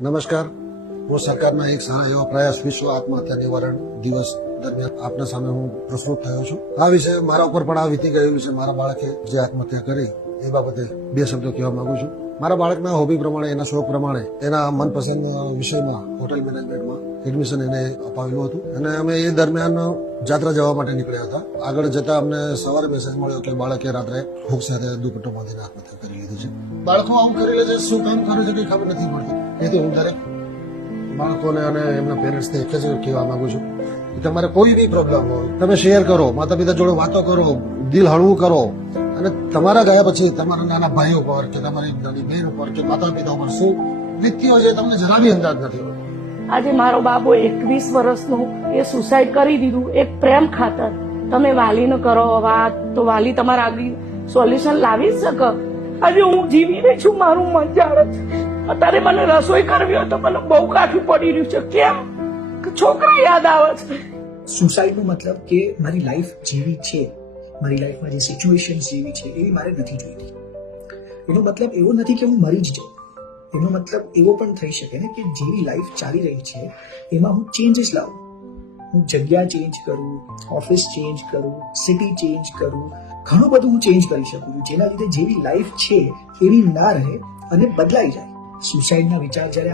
નમસ્કાર, હું સરકારના એક સારા એવા પ્રયાસ વિશ્વ આત્મહત્યા નિવારણ દિવસ દરમિયાન આપના સામે હું પ્રસ્તુત થયો છું. આ વિશે મારા ઉપર પણ આ વીતી ગયેલું છે. મારા બાળકે જે આત્મહત્યા કરી એ બાબતે બે શબ્દો કહેવા માંગુ છું. મારા બાળકના હોબી પ્રમાણે, એના શોખ પ્રમાણે, એના મનપસંદ વિષયમાં હોટેલ મેનેજમેન્ટમાં એડમિશન એને અપાવેલું હતું અને અમે એ દરમિયાન જાત્રા જવા માટે નીકળ્યા હતા. આગળ જતા અમને સવારે મેસેજ મળ્યો કે બાળકે રાત્રે હુક સાથે દુપટ્ટો બાંધીને આત્મહત્યા કરી લીધી છે. બાળકો આવું કરી લે છે, શું કામ કરે છે કઈ ખબર નથી પડતી. એથી હું દરેક બાળકોને અને એમના પેરેન્ટ્સને એક જ કહેવા માંગુ છું કે તમારે કોઈ બી પ્રોબ્લેમ હોય તમે શેર કરો, માતા પિતા જોડે વાતો કરો, દિલ હળવું કરો અને તમારા ગયા પછી તમારા નાના ભાઈઓ પર કે તમારી નાની બહેન ઉપર કે માતા પિતા ઉપર શું વીતતી હોય છે તમને જરા બી અંદાજ નથી હોતો. આજે મારો બાબો 21 વર્ષનો એ સુસાઇડ કરી દીધું એક પ્રેમ ખાતર. તમે વાલીને કરો વાત તો વાલી તમારા આગળ સોલ્યુશન લાવી શકે. આજે હું જીવી રહી છું, મારું મન જાણે છે. અત્યારે મને રસોઈ કરવી હોય તો મને બહુ કાઠું પડી રહ્યું છે. કેમ? છોકરા યાદ આવે છે. સુસાઇડનો મતલબ કે મારી લાઈફ જેવી છે, મારી લાઈફમાં જે સિચ્યુએશન જેવી છે એવી મારે નથી જોઈતી. એનો મતલબ એવો નથી કે હું મરી જ જાઉં. એનો મતલબ એવો પણ થઈ શકે ને કે જેવી લાઈફ ચાલી રહી છે એમાં હું ચેન્જીસ લાવું. હું જગ્યા ચેન્જ કરું, ઓફિસ ચેન્જ કરું, સિટી ચેન્જ કરું, ઘણું બધું હું ચેન્જ કરી શકું છું જેના લીધે જેવી લાઈફ છે એવી ના રહે અને બદલાઈ જાય. સુસાઇડના વિચાર જ્યારે